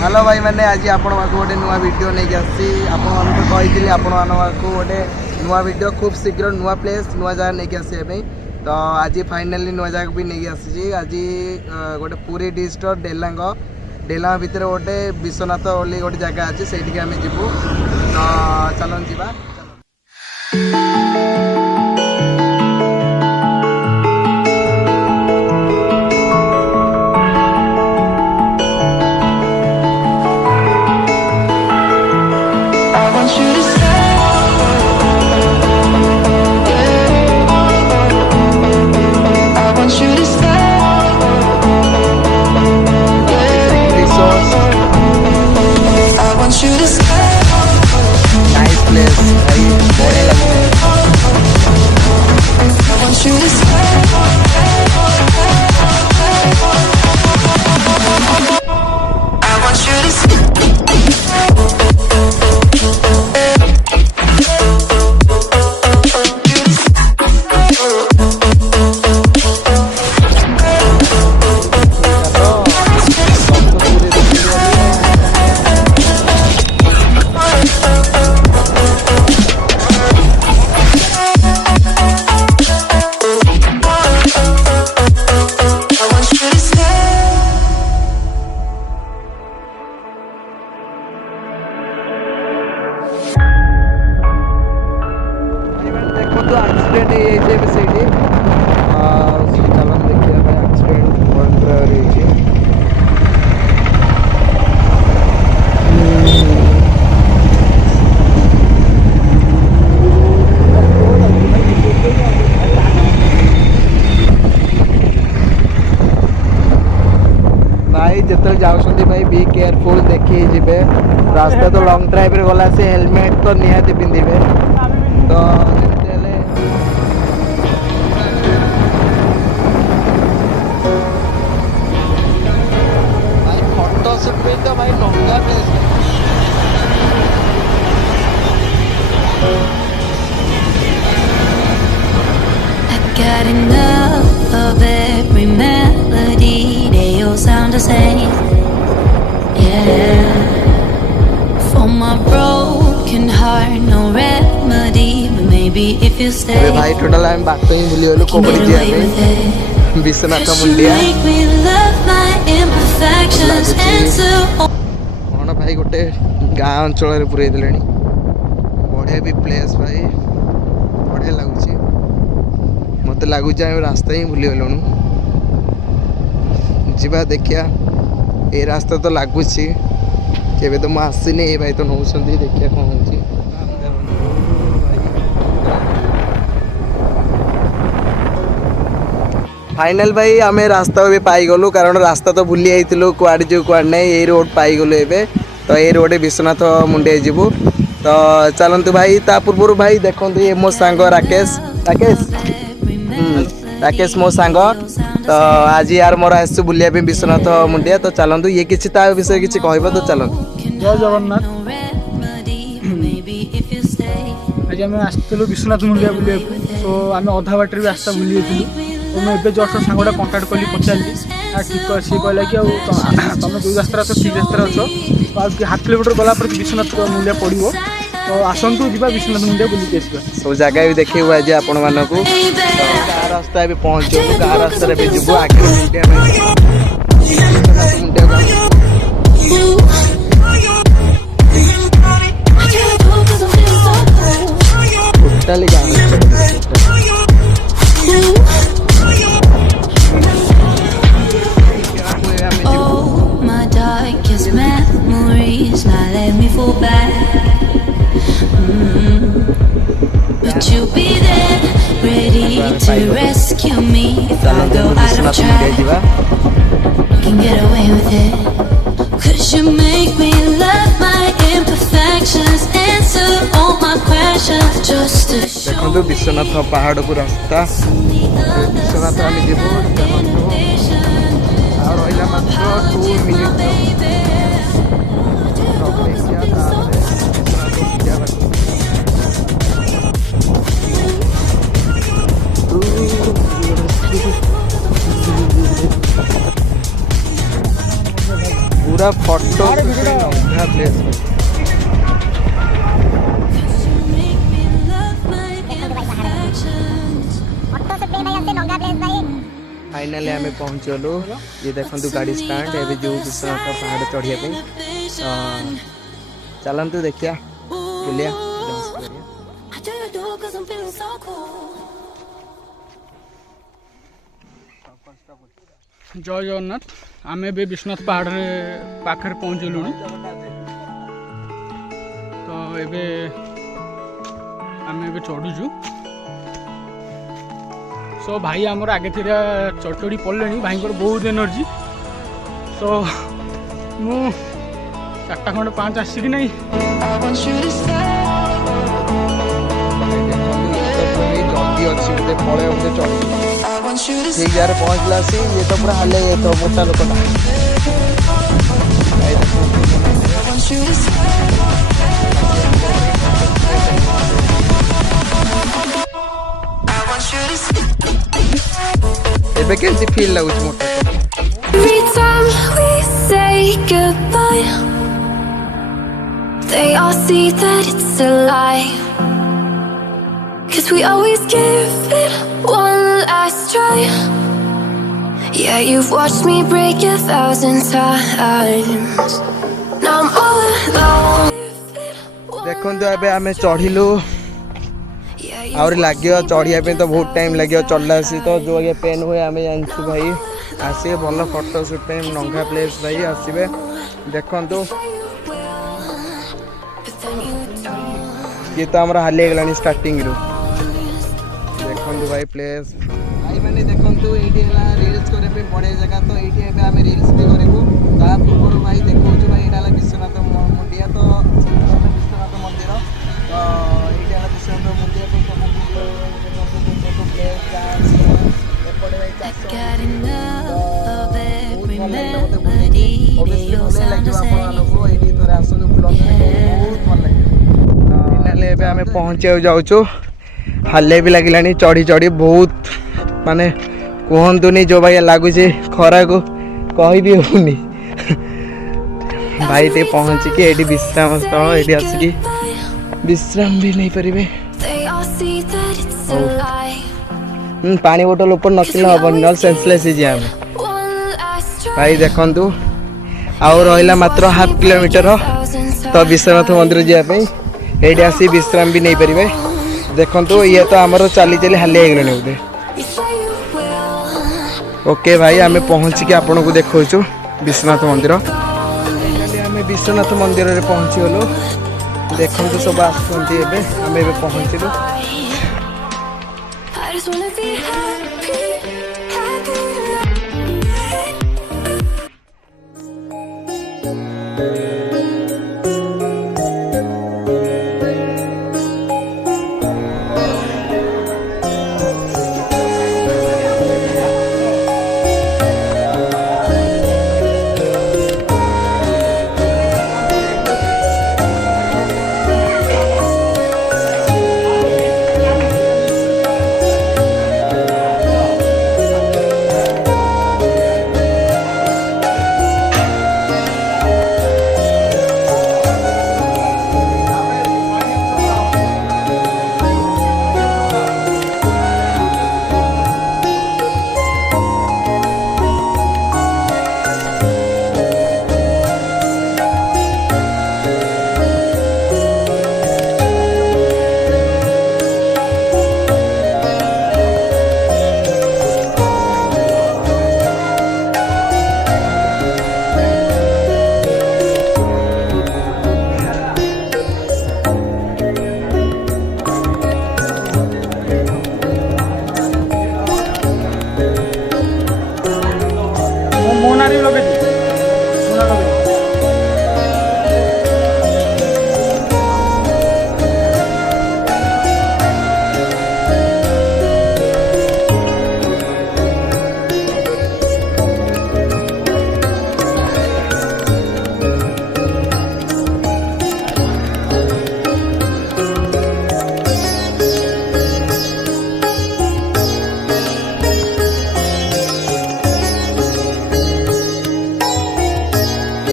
Hello भाई मैंने आज आपण गोटे नुआ वीडियो नहीं आसी आपड़ी आपण गोटे नुआ वीडियो खूब शीघ्र नुआ प्लेस नुआ जगह नहीं आसपी तो आज फाइनाली नुआ जगह भी नहीं आसी आज गोटे पूरी डिस्ट्रिक्ट डेलांग भितर गोटे विश्वनाथ बोली गोटे जगह अच्छे से आम जीवु तो चलो जीवा जिते जाऊँ भाई बी केयरफुल देखिए जीवे रास्ता तो लॉन्ग ड्राइव रे गला से हेलमेट तो निहाती पिंधिबे तो भाई फोटो शूट पे तो भाई लंगा place Got enough of every melody, they all sound the same. Yeah, for my broken heart, no remedy, but maybe if you stay, अरे भाई टोटल हम बात तो ही भूली वालू कोबड़ी जी हमें विश्वनाथ मुंडिया कौन भाई गोटे गाँ अंचल पूरे देले बढ़िया भी प्लेस भाई बढ़िया लगुच मत लगुच रास्ता ही भूली गलुणु जीवा देखिया ये रास्ता तो लगुच केवे तो मुझे आसीनी ये भाई तो नौ देखिया कौन हो फाइनल भाई आम रास्ता भी पाईगलु कारण रास्ता तो भूली जाइलु कुआड़ जो कुआड़ नहीं ये रोड पाईगलु एबे तो ये रोड विश्वनाथ मुंडिया जीवु तो चलतु भाई ता पूर्व भाई देखो ये मो सांग राकेश राकेश राकेश मो सांग तो आज यार मोर आसु बुलिया विश्वनाथ मुंडिया तो चलतु ये किसी ता विषय किसी कहब तो चलतु जय जगन्नाथ आज आम आसलु विश्वनाथ मुंडिया बुलिया तो आम अधा बाटर भी आस्ता बुली तो मुझे जस्ट सांगटा कंटाक्ट कली पचारि ठीक सी कहला कि तुम जो रास्ता तो ठीक रास्ता अच्छ तो हाफ किलोमीटर गला विश्वनाथ मुंडिया पड़ो तो आसतु जी विश्वनाथ मुंडिया बुलिक आसवा सब जगह भी देखिए आज आपण मानक गाँ रास्ता भी पहुँचू गाँ रास्ता भी जीव आगे totally memories not let me fall back. But you'll be there, ready to rescue me if I go out of track. You can get away with it, 'cause you make me love my imperfections, answer all my questions just to show देखो विश्वनाथ पहाड़ को रास्ता विश्वनाथ आम जीव रहा मात्र 2 minute पूरा photo नंगा प्लेस। फाइनाली आम पहुँचलु। ये देखु गाड़ी स्टांड ए जो विश्वनाथ पहाड़ चढ़िया चलतु देखिया बुलिया। जय जगन्नाथ। आम ए विश्वनाथ पहाड़ पाखे पहुँचलु। तो एबे आम ए चढ़ुचु। सो भाई आमर आगे थी चढ़ चढ़ी पड़े भाई बहुत एनर्जी। सो मु 4टा खंड 5 आसिक नहीं जल्दी अच्छी पड़े ठीक यार पहुँचला सी। ये तो पूरा हाले तो मोटा लोक एबे कैसी फील लगुच मोटा। Every time we say goodbye, they all see that it's a lie. 'Cause we always give it one last try. Yeah, you've watched me break 1,000 times. Now I'm all alone. देखो एबे आमे चढ़िलु और लगे चढ़िया तो बहुत टाइम लगे चढ़ला सी। तो जो आगे पेन हुए आम जानसु भाई आसे भल फोटो सुट पे नंगा प्लेस भाई आसबे देखु। ये तो हमारा हाली गलानी स्टार्टिंग रू देखु भाई प्लेस भाई मैंने देखु ये रिल्स करने बढ़िया जगह। तो ये आम रिल्स भी करूँ ता पूर्व भाई देखो भाई ये विश्वनाथ मुंडिया। तो विश्वनाथ मंदिर तो ये विश्वनाथ मुंडिया पहुँचा जाऊँ। हाले भी लगे चढ़ी चढ़ी बहुत माने कहतुनी जो भाई लगुच खरा को कह भी होनी भाई टे पहुँचिकी ये विश्राम स्थल ये आसिक विश्राम भी नहीं पारे। पानी बोतल ऊपर नकल हेनी ना सेंसलेस आम भाई देखु। आउ रहा मात्र हाफ किलोमीटर तो विश्वनाथ मंदिर जावाई ये आसी विश्राम भी नहीं पारे। देखु ये तो आमर चली चली हाली गले बोधे। ओके भाई आम पहुँचिकी आपन को देखु विश्वनाथ मंदिर। आम विश्वनाथ मंदिर में पहुँचीगलु। देखु सब आम पहुँचलु।